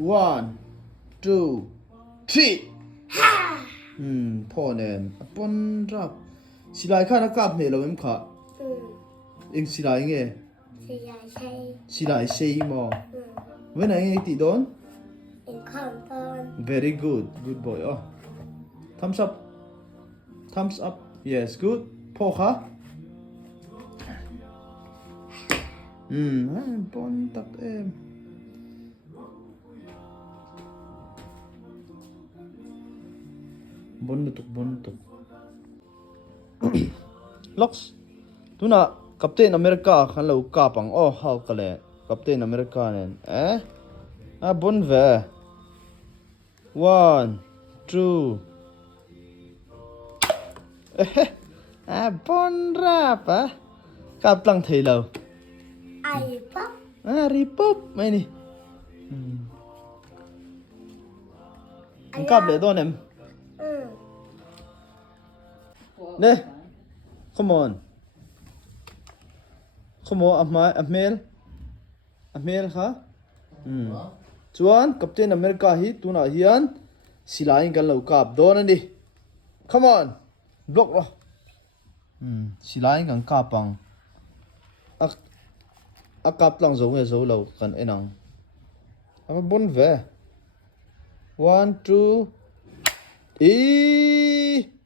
1 2 3 พ่อเนี่ยปนรับสิลายข้านักกาบเนี่ยเราไม่ขาเองสิลายไงสิลายใช่ไหมเว้นไหนไงติดโดน very good good boy oh thumbs up thumbs up yes good พ่อค่ะปนตักเอ็มบนตุก Locks ตุน่ะกัปตันอเมริกาขันเรากาปังอ๋อฮาวกันเลยกัปตันอเมริกาเนี่ยบนเว 1 2บนรับกับตั้งเทเรารีปุ๊บไม่นี่กับเลยตัวเนี่ยเนี่ย come on อเมลค่ะชวนกัปตันอเมริกาฮิตุน่ะฮิอันสิลายกันเรากับโดนนั่นดิ come on บล็อกเหรอสิลายกันกับปังกับลังโซ่เรากันเอ็นังบนเว 1 2